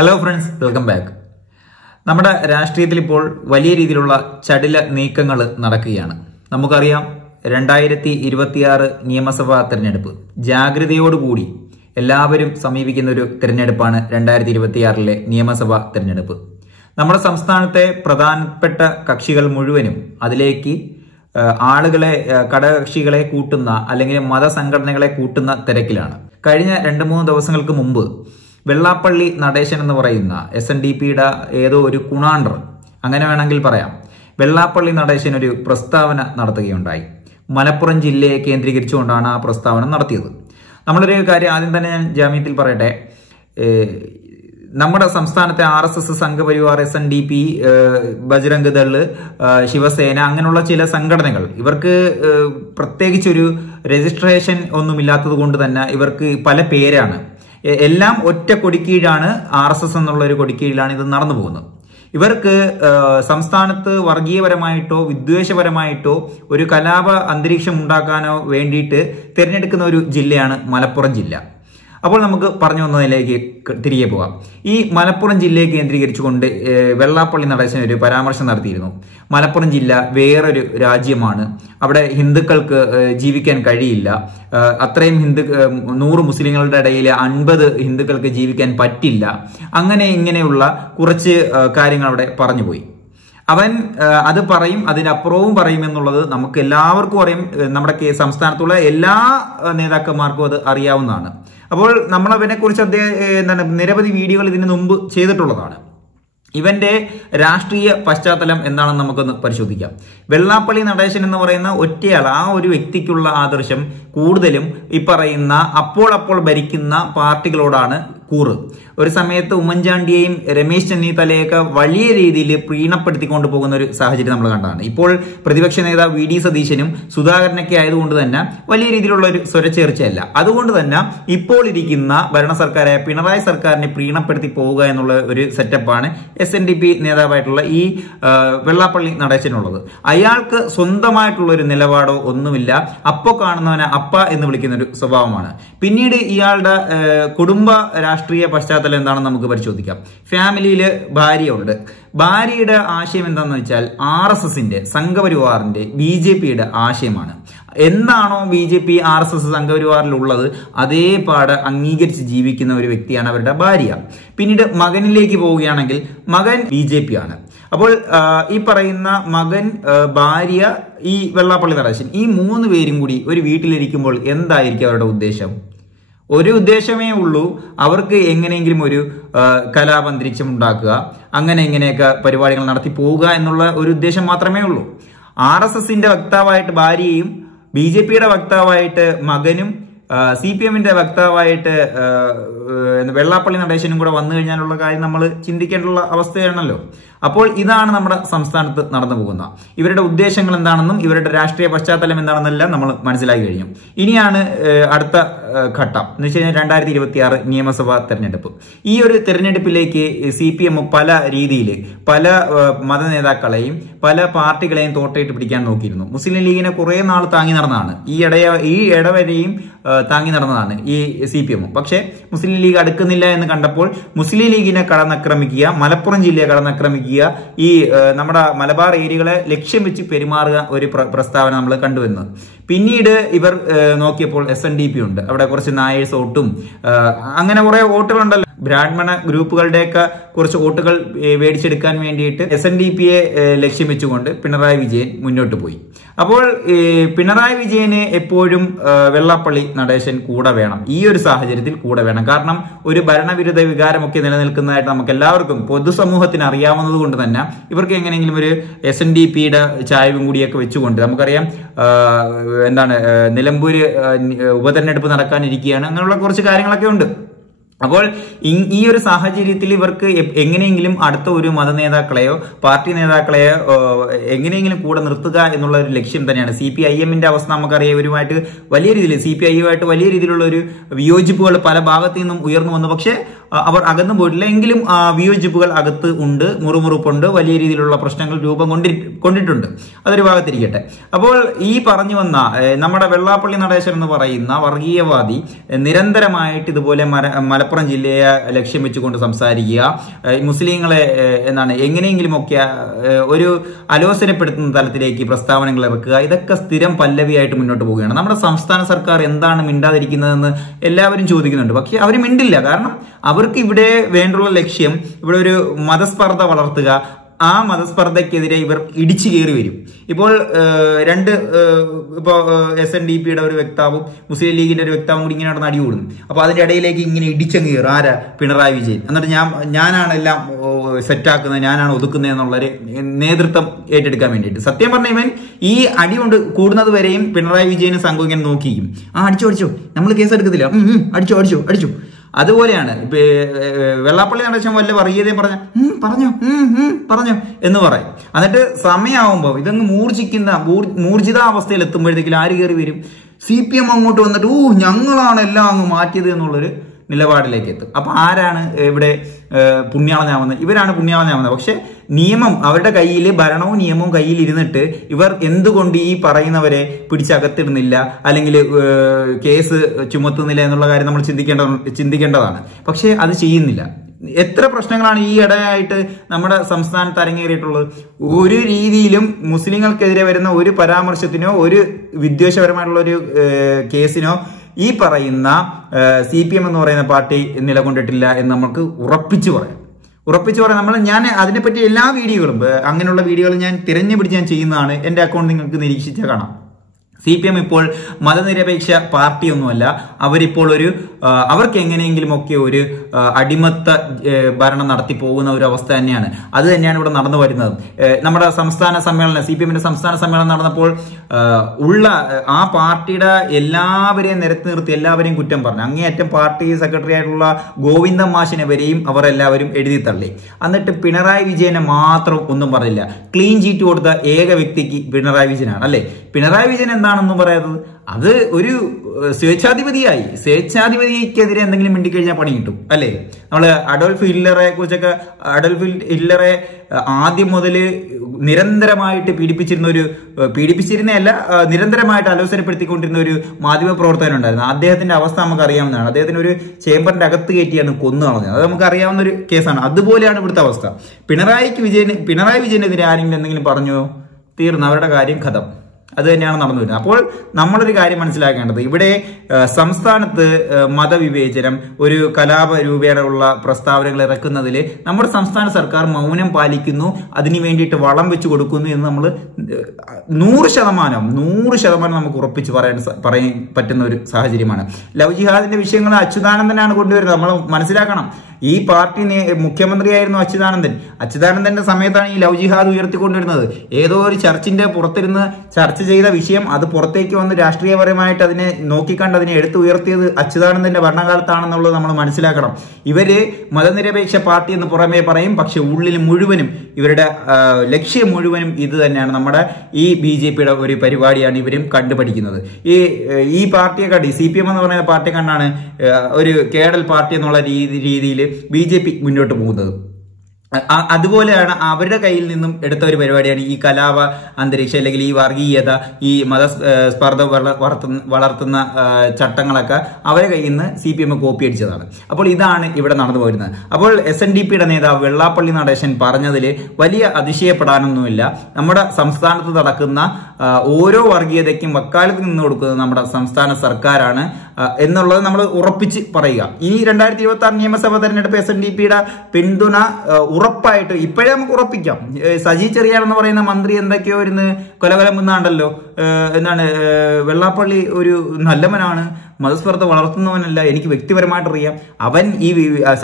Hello friends, welcome back. നമ്മുടെ രാഷ്ട്രീയത്തിൽ ഇപ്പോൾ വലിയ രീതിയിലുള്ള ചടില നീക്കങ്ങൾ നടക്കുകയാണ്. നമുക്കറിയാം, 2026 നിയമസഭാ തെരഞ്ഞെടുപ്പ് ജാഗ്രതയോടുകൂടി എല്ലാവരും സമീപിക്കുന്ന ഒരു തെരഞ്ഞെടുപ്പാണ് 2026 നിയമസഭാ തെരഞ്ഞെടുപ്പ്. നമ്മുടെ സംസ്ഥാനത്തെ പ്രധാനപ്പെട്ട കക്ഷികൾ മുഴുവനും അതിലേക്ക് ആളുകളെ, ഘടകകക്ഷികളെ കൂട്ടുന്ന അല്ലെങ്കിൽ മതസംഘടനകളെ കൂട്ടുന്ന തിരക്കിലാണ്. കഴിഞ്ഞ 2-3 ദിവസങ്ങൾക്ക് മുമ്പ് വെള്ളാപ്പള്ളി നടേശൻ എന്ന് പറയുന്ന SNDPയുടെ ഏതോ ഒരു കുണാണ്ടർ, അങ്ങനെ വേണമെങ്കിൽ പറയാം, വെള്ളാപ്പള്ളി നടേശൻ ഒരു പ്രസ്താവന നടത്തുകയുണ്ടായി. മലപ്പുറം ജില്ലയെ കേന്ദ്രീകരിച്ചുകൊണ്ടാണ് ആ പ്രസ്താവന നടത്തിയത്. നമ്മളൊരു കാര്യം ആദ്യം തന്നെ ഞാൻ ജാമ്യത്തിൽ പറയട്ടെ. നമ്മുടെ സംസ്ഥാനത്തെ RSS, സംഘപരിവാർ, SNDP, ബജ്രംഗ് ദള്, ശിവസേന, അങ്ങനെയുള്ള ചില സംഘടനകൾ, ഇവർക്ക് പ്രത്യേകിച്ചൊരു രജിസ്ട്രേഷൻ ഒന്നുമില്ലാത്തത് കൊണ്ട് തന്നെ ഇവർക്ക് പല പേരാണ്. എല്ലാം ഒറ്റ കൊടിക്കീഴാണ്, RSS എന്നുള്ള ഒരു കൊടിക്കീഴിലാണ് ഇത് നടന്നു പോകുന്നത്. ഇവർക്ക് സംസ്ഥാനത്ത് വർഗീയപരമായിട്ടോ വിദ്വേഷപരമായിട്ടോ ഒരു കലാപ അന്തരീക്ഷം ഉണ്ടാക്കാനോ വേണ്ടിയിട്ട് തിരഞ്ഞെടുക്കുന്ന ഒരു ജില്ലയാണ് മലപ്പുറം ജില്ല. അപ്പോൾ നമുക്ക് പറഞ്ഞു വന്നതിലേക്ക് തിരികെ പോകാം. ഈ മലപ്പുറം ജില്ലയെ കേന്ദ്രീകരിച്ചുകൊണ്ട് വെള്ളാപ്പള്ളി നടേശൻ ഒരു പരാമർശം നടത്തിയിരുന്നു. മലപ്പുറം ജില്ല വേറൊരു രാജ്യമാണ്, അവിടെ ഹിന്ദുക്കൾക്ക് ജീവിക്കാൻ കഴിയില്ല, അത്രയും 100 മുസ്ലിങ്ങളുടെ ഇടയിൽ 50 ഹിന്ദുക്കൾക്ക് ജീവിക്കാൻ പറ്റില്ല, അങ്ങനെ ഇങ്ങനെയുള്ള കുറച്ച് കാര്യങ്ങൾ അവിടെ പറഞ്ഞുപോയി. അവൻ അത് പറയും, അതിനപ്പുറവും പറയും എന്നുള്ളത് നമുക്ക് എല്ലാവർക്കും അറിയാം. നമ്മുടെ സംസ്ഥാനത്തുള്ള എല്ലാ നേതാക്കന്മാർക്കും അത് അറിയാവുന്നതാണ്. അപ്പോൾ നമ്മൾ അവനെ കുറിച്ച് നിരവധി വീഡിയോകൾ ഇതിനു മുമ്പ് ചെയ്തിട്ടുള്ളതാണ്. ഇവന്റെ രാഷ്ട്രീയ പശ്ചാത്തലം എന്താണെന്ന് നമുക്കൊന്ന് പരിശോധിക്കാം. വെള്ളാപ്പള്ളി നടേശൻ എന്ന് പറയുന്ന ഒറ്റയാൾ, ആ ഒരു വ്യക്തിക്കുള്ള ആദർശം കൂടുതലും ഈ പറയുന്ന അപ്പോൾ ഭരിക്കുന്ന പാർട്ടികളോടാണ് കൂറ്. ഒരു സമയത്ത് ഉമ്മൻചാണ്ടിയെയും രമേശ് ചെന്നിത്തലയൊക്കെ വലിയ രീതിയിൽ പ്രീണപ്പെടുത്തിക്കൊണ്ട് പോകുന്ന ഒരു സാഹചര്യം നമ്മൾ കണ്ടതാണ്. ഇപ്പോൾ പ്രതിപക്ഷ നേതാവ് VD സതീശനും സുധാകരനൊക്കെ ആയതുകൊണ്ട് തന്നെ വലിയ രീതിയിലുള്ള ഒരു സ്വരച്ചേർച്ചയല്ല. അതുകൊണ്ട് തന്നെ ഇപ്പോൾ ഇരിക്കുന്ന ഭരണ സർക്കാരായ പിണറായി സർക്കാരിനെ പ്രീണപ്പെടുത്തി പോവുക എന്നുള്ള ഒരു സെറ്റപ്പാണ് SNDP നേതാവായിട്ടുള്ള ഈ വെള്ളാപ്പള്ളി നടേശനുള്ളത്. അയാൾക്ക് സ്വന്തമായിട്ടുള്ള ഒരു നിലപാടോ ഒന്നുമില്ല. അപ്പോ കാണുന്നവനെ അപ്പ എന്ന് വിളിക്കുന്ന ഒരു സ്വഭാവമാണ്. പിന്നീട് ഇയാളുടെ കുടുംബ രാഷ്ട്രീയ പശ്ചാത്തലം എന്താണെന്ന് നമുക്ക് പരിശോധിക്കാം. ഫാമിലിയില് ഭാര്യയുണ്ട്. ഭാര്യയുടെ ആശയം എന്താണെന്ന് വെച്ചാൽ RSSന്റെ, സംഘപരിവാറിന്റെ, BJPയുടെ ആശയമാണ്. എന്താണോ BJP RSS സംഘപരിവാറിലുള്ളത് അതേപാട് അംഗീകരിച്ച് ജീവിക്കുന്ന ഒരു വ്യക്തിയാണ് അവരുടെ ഭാര്യ. പിന്നീട് മകനിലേക്ക് പോവുകയാണെങ്കിൽ മകൻ BJP ആണ്. അപ്പോൾ ഈ പറയുന്ന മകൻ, ഭാര്യ, ഈ വെള്ളാപ്പള്ളി നടേശൻ, ഈ 3 പേരും കൂടി ഒരു വീട്ടിലിരിക്കുമ്പോൾ എന്തായിരിക്കും അവരുടെ ഉദ്ദേശം? ഒരു ഉദ്ദേശമേ ഉള്ളൂ, അവർക്ക് എങ്ങനെയെങ്കിലും ഒരു കലാപന്തരീക്ഷം ഉണ്ടാക്കുക, അങ്ങനെ ഇങ്ങനെയൊക്കെ പരിപാടികൾ നടത്തി പോവുക എന്നുള്ള ഒരു ഉദ്ദേശം മാത്രമേ ഉള്ളൂ. RSSന്റെ വക്താവായിട്ട് ഭാര്യയും, BJPയുടെ വക്താവായിട്ട് മകനും, CPMന്റെ വക്താവായിട്ട് വെള്ളാപ്പള്ളി നടേശനും കൂടെ വന്നു കഴിഞ്ഞാലുള്ള കാര്യം നമ്മൾ ചിന്തിക്കേണ്ടുള്ള അവസ്ഥയാണല്ലോ. അപ്പോൾ ഇതാണ് നമ്മുടെ സംസ്ഥാനത്ത് നടന്നു പോകുന്ന ഇവരുടെ ഉദ്ദേശങ്ങൾ എന്താണെന്നും ഇവരുടെ രാഷ്ട്രീയ പശ്ചാത്തലം എന്താണെന്നെല്ലാം നമ്മൾ മനസ്സിലാക്കി കഴിഞ്ഞു. ഇനിയാണ് അടുത്ത ഘട്ടം എന്ന് വെച്ച് കഴിഞ്ഞാൽ 2026 നിയമസഭാ തെരഞ്ഞെടുപ്പ്. ഈ ഒരു തെരഞ്ഞെടുപ്പിലേക്ക് CPM പല രീതിയിൽ പല മത നേതാക്കളെയും പല പാർട്ടികളെയും തോട്ടയിട്ട് പിടിക്കാൻ നോക്കിയിരുന്നു. മുസ്ലിം ലീഗിനെ കുറെ നാൾ താങ്ങി നടന്നതാണ്, ഈ ഇടവരെയും താങ്ങി നടന്നതാണ് ഈ CPM. പക്ഷേ മുസ്ലിം ലീഗ് അടുക്കുന്നില്ല എന്ന് കണ്ടപ്പോൾ മുസ്ലിം ലീഗിനെ കടന്നാക്രമിക്കുക, മലപ്പുറം ജില്ലയെ കടന്നാക്രമിക്കുക, ഈ നമ്മുടെ മലബാർ ഏരിയകളെ ലക്ഷ്യം വെച്ച് പെരുമാറുക ഒരു പ്രസ്താവന നമ്മൾ കണ്ടുവരുന്നത്. പിന്നീട് ഇവർ നോക്കിയപ്പോൾ SNDP ഉണ്ട്, അവിടെ കുറച്ച് നായേഴ്സ് വോട്ടും അങ്ങനെ കുറെ വോട്ടുകളുണ്ടല്ലോ, ബ്രാഹ്മണ ഗ്രൂപ്പുകളുടെയൊക്കെ കുറച്ച് വോട്ടുകൾ മേടിച്ചെടുക്കാൻ വേണ്ടിയിട്ട് SNDPയെ ലക്ഷ്യം വെച്ചുകൊണ്ട് പിണറായി വിജയൻ മുന്നോട്ട് പോയി. അപ്പോൾ പിണറായി വിജയന് എപ്പോഴും വെള്ളാപ്പള്ളി നടേശൻ കൂടെ വേണം, ഈ ഒരു സാഹചര്യത്തിൽ കൂടെ വേണം. കാരണം ഒരു ഭരണവിരുദ്ധ വികാരമൊക്കെ നിലനിൽക്കുന്നതായിട്ട് നമുക്ക് എല്ലാവർക്കും പൊതുസമൂഹത്തിന് അറിയാവുന്നത് കൊണ്ട് തന്നെ ഇവർക്ക് എങ്ങനെയെങ്കിലും ഒരു SNDPയുടെ ചായവും കൂടിയൊക്കെ വെച്ചുകൊണ്ട്, നമുക്കറിയാം നിലമ്പൂര് ഉപതെരഞ്ഞെടുപ്പ് നടക്കാനിരിക്കുകയാണ്, അങ്ങനെയുള്ള കുറച്ച് കാര്യങ്ങളൊക്കെ ഉണ്ട്. അപ്പോൾ ഈ ഒരു സാഹചര്യത്തിൽ ഇവർക്ക് എങ്ങനെയെങ്കിലും അടുത്ത ഒരു മതനേതാക്കളെയോ പാർട്ടി നേതാക്കളെയോ എങ്ങനെയെങ്കിലും കൂടെ നിർത്തുക എന്നുള്ള ഒരു ലക്ഷ്യം തന്നെയാണ്. CPIMന്റെ അവസ്ഥ നമുക്കറിയാം. ഇവരുമായിട്ട് വലിയ രീതിയിൽ CPIയുമായിട്ട് വലിയ രീതിയിലുള്ള ഒരു വിയോജിപ്പുകൾ പല ഭാഗത്തു നിന്നും ഉയർന്നു വന്നു. പക്ഷെ അവർ അകന്നു പോയിട്ടില്ല. എങ്കിലും വിയോജിപ്പുകൾ അകത്ത് ഉണ്ട്, മുറുമുറുപ്പുണ്ട്, വലിയ രീതിയിലുള്ള പ്രശ്നങ്ങൾ രൂപം കൊണ്ടിട്ടുണ്ട്. അതൊരു ഭാഗത്തിരിക്കട്ടെ. അപ്പോൾ ഈ പറഞ്ഞു വന്ന നമ്മുടെ വെള്ളാപ്പള്ളി നടേശൻ എന്ന് പറയുന്ന വർഗീയവാദി നിരന്തരമായിട്ട് ഇതുപോലെ മലപ്പുറം ജില്ലയെ ലക്ഷ്യം വെച്ചുകൊണ്ട് സംസാരിക്കുക, മുസ്ലിങ്ങളെ എങ്ങനെയെങ്കിലും ഒക്കെ ഒരു അലോസരപ്പെടുത്തുന്ന തലത്തിലേക്ക് പ്രസ്താവനകൾ ഇറക്കുക, ഇതൊക്കെ സ്ഥിരം പല്ലവിയായിട്ട് മുന്നോട്ട് പോവുകയാണ്. നമ്മുടെ സംസ്ഥാന സർക്കാർ എന്താണ് മിണ്ടാതിരിക്കുന്നതെന്ന് എല്ലാവരും ചോദിക്കുന്നുണ്ട്. പക്ഷെ അവർ മിണ്ടില്ല. കാരണം അവർക്ക് ഇവിടെ വേണ്ടുള്ള ലക്ഷ്യം ഇവിടെ ഒരു മതസ്പർദ്ധ വളർത്തുക, ആ മതസ്പർദ്ധയ്ക്കെതിരെ ഇവർ ഇടിച്ചു കയറി വരും. ഇപ്പോൾ SNDPയുടെ ഒരു വ്യക്താവും മുസ്ലിം ലീഗിന്റെ ഒരു വ്യക്താവും കൂടി ഇങ്ങനെ നടന്ന് അടികൂടുന്നു. അപ്പൊ അതിന്റെ ഇടയിലേക്ക് ഇങ്ങനെ ഇടിച്ചങ്ങ് കയറും ആരാ? പിണറായി വിജയൻ. എന്നിട്ട് ഞാനാണ് എല്ലാം സെറ്റാക്കുന്നത്, ഞാനാണ് ഒതുക്കുന്നത് എന്നുള്ളൊരു നേതൃത്വം ഏറ്റെടുക്കാൻ വേണ്ടിയിട്ട്. സത്യം പറഞ്ഞ ഇവൻ ഈ അടി കൊണ്ട് കൂടുന്നത് വരെയും പിണറായി വിജയനും സംഘം ഇങ്ങനെ നോക്കിയിരിക്കും. അടിച്ചോ നമ്മൾ കേസ് എടുക്കത്തില്ല, അടിച്ചു. അതുപോലെയാണ് ഇപ്പൊ വെള്ളാപ്പള്ളി നടേശൻ വല്ല വർഗീയതയും പറഞ്ഞോ എന്ന് പറയും. എന്നിട്ട് സമയമാവുമ്പോ ഇതങ്ങ് മൂർജിതാവസ്ഥയിൽ എത്തുമ്പോഴത്തേക്കും ആര് കയറി വരും? CPM അങ്ങോട്ട് വന്നിട്ട് ഞങ്ങളാണ് എല്ലാം അങ്ങ് മാറ്റിയത് എന്നുള്ളൊരു നിലപാടിലേക്ക് എത്തും. അപ്പൊ ആരാണ് ഇവിടെ പുണ്യാളനാവുന്നത്? ഇവരാണ് പുണ്യാളനാവുന്നത്. പക്ഷെ നിയമം അവരുടെ കയ്യിൽ, ഭരണവും നിയമവും കയ്യിൽ ഇരുന്നിട്ട് ഇവർ എന്തുകൊണ്ട് ഈ പറയുന്നവരെ പിടിച്ചകത്തിടുന്നില്ല, അല്ലെങ്കിൽ കേസ് ചുമത്തുന്നില്ല എന്നുള്ള കാര്യം നമ്മൾ ചിന്തിക്കേണ്ടതാണ്. പക്ഷെ അത് ചെയ്യുന്നില്ല. എത്ര പ്രശ്നങ്ങളാണ് ഈ ഇടയായിട്ട് നമ്മുടെ സംസ്ഥാനത്ത് അരങ്ങേറിയിട്ടുള്ളത്. ഒരു രീതിയിലും മുസ്ലിങ്ങൾക്കെതിരെ വരുന്ന ഒരു പരാമർശത്തിനോ ഒരു വിദ്വേഷപരമായിട്ടുള്ള ഒരു കേസിനോ ഈ പറയുന്ന CPM എന്ന് പറയുന്ന പാർട്ടി നിലകൊണ്ടിട്ടില്ല എന്ന് നമുക്ക് ഉറപ്പിച്ചു പറയാം. ഞാൻ അതിനെപ്പറ്റി എല്ലാ വീഡിയോകളും, അങ്ങനെയുള്ള വീഡിയോകൾ ഞാൻ തിരഞ്ഞുപിടിച്ച് ഞാൻ ചെയ്യുന്നതാണ്. എന്റെ അക്കൗണ്ട് നിങ്ങൾക്ക് നിരീക്ഷിച്ചാൽ കാണാം. CPM ഇപ്പോൾ മതനിരപേക്ഷ പാർട്ടിയൊന്നുമല്ല. അവരിപ്പോൾ അവർക്ക് എങ്ങനെയെങ്കിലും ഒക്കെ ഒരു അടിമത്ത ഭരണം നടത്തി പോകുന്ന ഒരു അവസ്ഥ തന്നെയാണ്. അത് തന്നെയാണ് ഇവിടെ നടന്നു വരുന്നത്. നമ്മുടെ സംസ്ഥാന സമ്മേളനം, CPMന്റെ സംസ്ഥാന സമ്മേളനം നടന്നപ്പോൾ ആ പാർട്ടിയുടെ എല്ലാവരെയും നിരത്തി നിർത്തി എല്ലാവരെയും കുറ്റം പറഞ്ഞു. അങ്ങേയറ്റം പാർട്ടി സെക്രട്ടറി ആയിട്ടുള്ള ഗോവിന്ദൻ മാഷിനെ വരെയും അവർ എല്ലാവരും എഴുതി തള്ളി. എന്നിട്ട് പിണറായി വിജയനെ മാത്രം ഒന്നും പറഞ്ഞില്ല. ക്ലീൻ ചീറ്റ് കൊടുത്ത ഏക വ്യക്തിക്ക് പിണറായി വിജയനാണ്. അല്ലെ, പിണറായി വിജയൻ എന്താണെന്നും പറയാത്തത്? അത് ഒരു സ്വേച്ഛാധിപതിക്കെതിരെ എന്തെങ്കിലും മിണ്ടിക്കഴിഞ്ഞാൽ പണി കിട്ടും. അല്ലെ, നമ്മള് അഡോൾഫ് ഹിറ്റ്ലറെ ആദ്യം മുതൽ നിരന്തരമായിട്ട് നിരന്തരമായിട്ട് അലോസരപ്പെടുത്തിക്കൊണ്ടിരുന്ന ഒരു മാധ്യമ പ്രവർത്തകൻ ഉണ്ടായിരുന്നു. അദ്ദേഹത്തിന്റെ അവസ്ഥ നമുക്ക് അറിയാവുന്നതാണ്. അദ്ദേഹത്തിന് ഒരു ചേംബറിന്റെ അകത്ത് കയറ്റിയാണ് കൊന്നു കളഞ്ഞത്. അത് നമുക്ക് അറിയാവുന്ന ഒരു കേസാണ്. അതുപോലെയാണ് ഇവിടുത്തെ അവസ്ഥ. പിണറായി വിജയനെതിരെ ആരെങ്കിലും എന്തെങ്കിലും പറഞ്ഞോ, തീർന്നു, അവരുടെ കാര്യം ഖതം. അത് തന്നെയാണ് നടന്നു വരുന്നത്. അപ്പോൾ നമ്മളൊരു കാര്യം മനസ്സിലാക്കേണ്ടത്, ഇവിടെ സംസ്ഥാനത്ത് മതവിവേചനം, ഒരു കലാപ രൂപേണയുള്ള പ്രസ്താവനകൾ ഇറക്കുന്നതിൽ നമ്മുടെ സംസ്ഥാന സർക്കാർ മൗനം പാലിക്കുന്നു, അതിനു വേണ്ടിയിട്ട് വളം വെച്ച് കൊടുക്കുന്നു എന്ന് നമ്മൾ 100% നമുക്ക് ഉറപ്പിച്ച് പറയാൻ പറ്റുന്ന ഒരു സാഹചര്യമാണ്. ലവ് ജിഹാദിന്റെ വിഷയങ്ങൾ അച്യുതാനന്ദനാണ് കൊണ്ടുവരുന്നത്. നമ്മൾ മനസ്സിലാക്കണം, ഈ പാർട്ടി മുഖ്യമന്ത്രിയായിരുന്നു അച്യുതാനന്ദന്റെ സമയത്താണ് ഈ ലവ് ജിഹാദ് ഉയർത്തിക്കൊണ്ടിരുന്നത്. ഏതോ ഒരു ചർച്ചിന്റെ പുറത്തിരുന്ന് ചർച്ച ചെയ്ത വിഷയം അത് പുറത്തേക്ക് വന്ന് രാഷ്ട്രീയപരമായിട്ട് അതിനെ നോക്കിക്കണ്ട് അതിനെ എടുത്തു ഉയർത്തിയത് അച്യുതാനന്ദന്റെ ഭരണകാലത്താണെന്നുള്ളത് നമ്മൾ മനസ്സിലാക്കണം. ഇവര് മതനിരപേക്ഷ പാർട്ടി എന്ന് പുറമേ പറയും, പക്ഷെ ഉള്ളിൽ മുഴുവനും ഇവരുടെ ലക്ഷ്യം മുഴുവനും ഇത് തന്നെയാണ്. നമ്മുടെ ഈ BJPയുടെ ഒരു പരിപാടിയാണ് ഇവരും കണ്ടുപഠിക്കുന്നത്. ഈ പാർട്ടിയെ കണ്ടി CPM എന്ന് പറയുന്ന പാർട്ടിയെ കണ്ടാണ് ഒരു കേഡൽ പാർട്ടി എന്നുള്ള രീതിയിൽ BJP മുന്നോട്ട് പോകുന്നത്. അതുപോലെയാണ് അവരുടെ കയ്യിൽ നിന്നും എടുത്ത ഒരു പരിപാടിയാണ് ഈ കലാപ അന്തരീക്ഷം, അല്ലെങ്കിൽ ഈ വർഗീയത, ഈ മതസ്പർദ്ധ വളർത്തുന്ന ചട്ടങ്ങളൊക്കെ അവരുടെ കയ്യിൽ നിന്ന് CPM കോപ്പി അടിച്ചതാണ്. അപ്പോൾ ഇതാണ് ഇവിടെ നടന്നു പോരുന്നത്. അപ്പോൾ SNDPയുടെ നേതാവ് വെള്ളാപ്പള്ളി നടേശൻ പറഞ്ഞതിൽ വലിയ അതിശയപ്പെടാനൊന്നുമില്ല. നമ്മുടെ സംസ്ഥാനത്ത് നടക്കുന്ന ഓരോ വർഗീയതയ്ക്കും വക്കാലത്ത് നിന്ന് കൊടുക്കുന്നത് നമ്മുടെ സംസ്ഥാന സർക്കാരാണ് എന്നുള്ളത് നമ്മൾ ഉറപ്പിച്ച് പറയുക. ഈ 2026 നിയമസഭാ തെരഞ്ഞെടുപ്പ് SNDPയുടെ പിന്തുണ ഉറപ്പായിട്ട് ഇപ്പോഴേ നമുക്ക് ഉറപ്പിക്കാം. സജി ചെറിയാൻ എന്ന് പറയുന്ന മന്ത്രി എന്തൊക്കെയോ ഇരുന്ന് കൊലകൊലമുന്നാണ്ടല്ലോ. വെള്ളാപ്പള്ളി ഒരു നല്ലവനാണ്, മതസ്പർദ്ധ വളർത്തുന്നവനല്ല, എനിക്ക് വ്യക്തിപരമായിട്ട് അറിയാം. അവൻ ഈ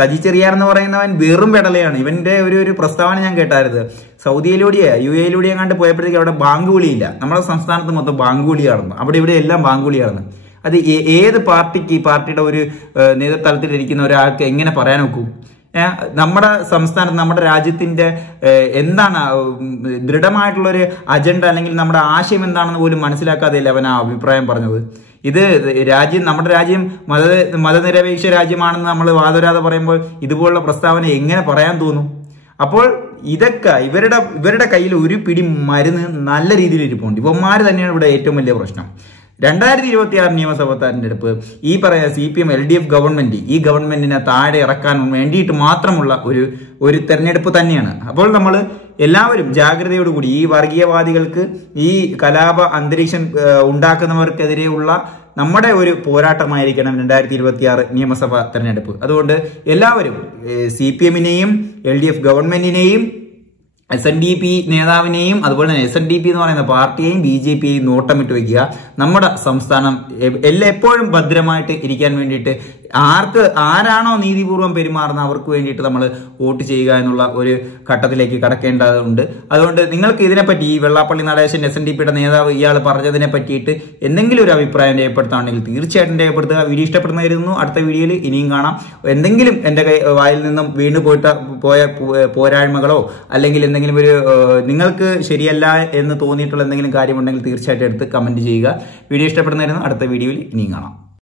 സജി ചെറിയാൻ എന്ന് പറയുന്നവൻ വെറും പെടലയാണ്. ഇവന്റെ ഒരു പ്രസ്താവന ഞാൻ കേട്ടായിരുന്നു. സൗദിയിലൂടെയോ UAE കണ്ട് പോയപ്പോഴത്തേക്ക് അവിടെ ബാങ്ക് വിളിയില്ല. നമ്മുടെ സംസ്ഥാനത്ത് മൊത്തം ബാങ്ക് വിളിയായിരുന്നു, അവിടെ ഇവിടെ എല്ലാം ബാങ്ക് വിളിയായിരുന്നു. അത് ഏത് പാർട്ടിക്ക്, പാർട്ടിയുടെ ഒരു നേതൃത്വത്തിൽ ഇരിക്കുന്ന ഒരാൾക്ക് എങ്ങനെ പറയാൻ നോക്കൂ? നമ്മുടെ സംസ്ഥാനത്ത്, നമ്മുടെ രാജ്യത്തിന്റെ എന്താണ് ദൃഢമായിട്ടുള്ളൊരു അജണ്ട അല്ലെങ്കിൽ നമ്മുടെ ആശയം എന്താണെന്ന് പോലും മനസ്സിലാക്കാതെയല്ലേ അവൻ ആ അഭിപ്രായം പറഞ്ഞത്. ഇത് നമ്മുടെ രാജ്യം മതനിരപേക്ഷ രാജ്യമാണെന്ന് നമ്മൾ വാദോരാതെ പറയുമ്പോൾ ഇതുപോലുള്ള പ്രസ്താവന എങ്ങനെ പറയാൻ തോന്നും? അപ്പോൾ ഇതൊക്കെ ഇവരുടെ കയ്യിൽ ഒരു പിടി മരുന്ന് നല്ല രീതിയിൽ ഇരിപ്പുണ്ട്. ഇവന്മാര് തന്നെയാണ് ഇവിടെ ഏറ്റവും വലിയ പ്രശ്നം. 2026 നിയമസഭാ തെരഞ്ഞെടുപ്പ് ഈ പറയുന്ന CPM LDF ഗവൺമെന്റ് ഈ ഗവൺമെന്റിനെ താഴെ ഇറക്കാൻ വേണ്ടിയിട്ട് മാത്രമുള്ള ഒരു തെരഞ്ഞെടുപ്പ് തന്നെയാണ്. അപ്പോൾ നമ്മൾ എല്ലാവരും ജാഗ്രതയോടുകൂടി ഈ വർഗീയവാദികൾക്ക്, ഈ കലാപ അന്തരീക്ഷം ഉണ്ടാക്കുന്നവർക്കെതിരെയുള്ള നമ്മുടെ ഒരു പോരാട്ടമായിരിക്കണം 2026 നിയമസഭാ തെരഞ്ഞെടുപ്പ്. അതുകൊണ്ട് എല്ലാവരും CPM-നെയും LDF ഗവൺമെന്റിനെയും SNDP നേതാവിനെയും അതുപോലെ തന്നെ SNDP എന്ന് പറയുന്ന പാർട്ടിയെയും BJP-യെയും നോട്ടമിട്ട് വയ്ക്കുക. നമ്മുടെ സംസ്ഥാനം എപ്പോഴും ഭദ്രമായിട്ട് ഇരിക്കാൻ വേണ്ടിയിട്ട് ആരാണോ നീതിപൂർവ്വം പെരുമാറുന്ന അവർക്ക് വേണ്ടിയിട്ട് നമ്മൾ വോട്ട് ചെയ്യുക എന്നുള്ള ഒരു ഘട്ടത്തിലേക്ക് കടക്കേണ്ടതുണ്ട്. അതുകൊണ്ട് നിങ്ങൾക്ക് ഇതിനെപ്പറ്റി ഈ വെള്ളാപ്പള്ളി നടേശൻ SNDP-യുടെ നേതാവ് ഇയാൾ പറഞ്ഞതിനെ പറ്റിയിട്ട് എന്തെങ്കിലും ഒരു അഭിപ്രായം രേഖപ്പെടുത്തുകയാണെങ്കിൽ തീർച്ചയായിട്ടും രേഖപ്പെടുത്തുക. വീഡിയോ ഇഷ്ടപ്പെടുന്നതായിരുന്നു. അടുത്ത വീഡിയോയിൽ ഇനിയും കാണാം. എന്തെങ്കിലും എൻ്റെ വായിൽ നിന്നും വീണ് പോയ പോരായ്മകളോ അല്ലെങ്കിൽ എന്തെങ്കിലും ഒരു നിങ്ങൾക്ക് ശരിയല്ല എന്ന് തോന്നിയിട്ടുള്ള എന്തെങ്കിലും കാര്യമുണ്ടെങ്കിൽ തീർച്ചയായിട്ടും എടുത്ത് കമന്റ് ചെയ്യുക. വീഡിയോ ഇഷ്ടപ്പെടുന്നതായിരുന്നു. അടുത്ത വീഡിയോയിൽ ഇനിയും കാണാം.